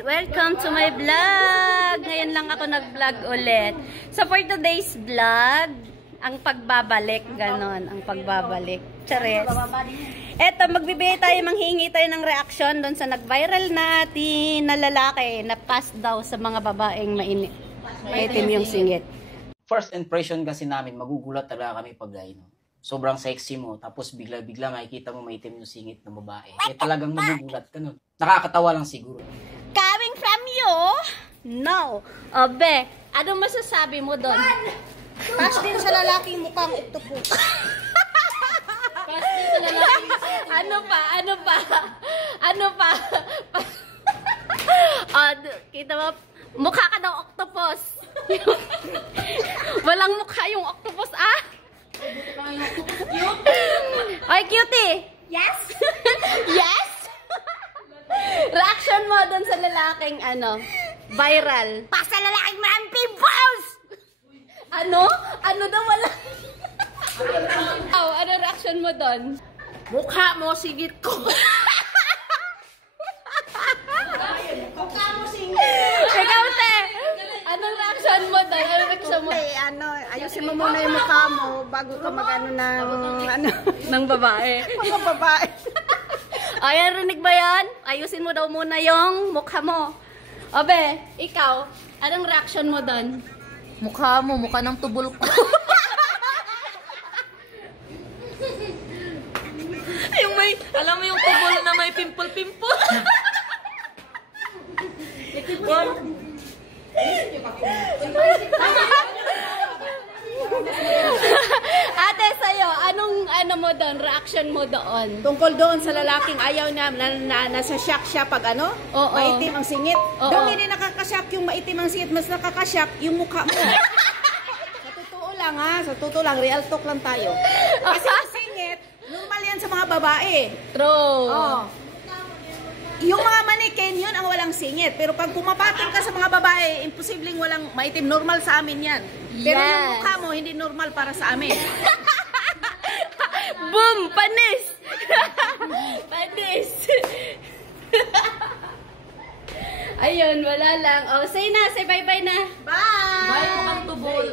Welcome to my vlog! Ngayon lang ako nag-vlog ulit. So for today's vlog, ang pagbabalik, ganon, ang pagbabalik. Chares. Eto, magbibigay tayo, manghingi tayo ng reaction doon sa nag-viral natin na lalaki na pass daw sa mga babaeng maitim yung singit. First impression kasi namin, magugulat talaga kami pag sobrang sexy mo, tapos bigla-bigla makikita mo maitim yung singit ng babae. Eh talagang magugulat ka nun. Nakakatawa lang siguro. Coming from you? No. Obe, ano masasabi mo doon? Pass din sa lalaking mukhang octopus. Pass din sa lalaking Ano pa? Ano pa? Kita mo, mukha ka daw octopus. Walang mukha yung octopus, ah? Oy, cutie! Yes? Yes? Reaction mo doon sa lalaking viral. Pass sa lalaking maraming pimples! Ano? Ano daw wala? Ano reaction mo doon? Mukha mo, sigit ko. Mukha mo, sigit. Ikaw, te! Anong reaction mo doon? Anong reaction mo? Ayusin mo muna yung mukha mo bago ka Ng babae. mga babae. Ay, rinig ba yan? Ayusin mo daw muna yung mukha mo. Obe, ikaw, anong reaction mo doon? Mukha mo, mukha ng tubol ko. Yung may, alam mo yung tubol na may pimple-pimple? Ate, sa'yo, anong mo doon? Reaction mo doon? Tungkol doon sa lalaking ayaw na nasa shock siya pag Oo. maitim ang singit. Oo. Doon hindi nakakashock yung maitim ang singit, mas nakakashock yung mukha mo. Sa totoo lang sa totoo lang, real talk lang tayo. Kasi ang singit, normal yan sa mga babae. True. Oh. Yung mga manikin, yun ang walang singit. Pero pag pumapatol ka sa mga babae, imposibleng walang maitim. Normal sa amin yan. Pero Yes. yung mukha mo, hindi normal para sa amin. Boom! Panis! Panis! Ayun, wala lang. Oh, say bye-bye na. Bye! Bye, mukhang tubol.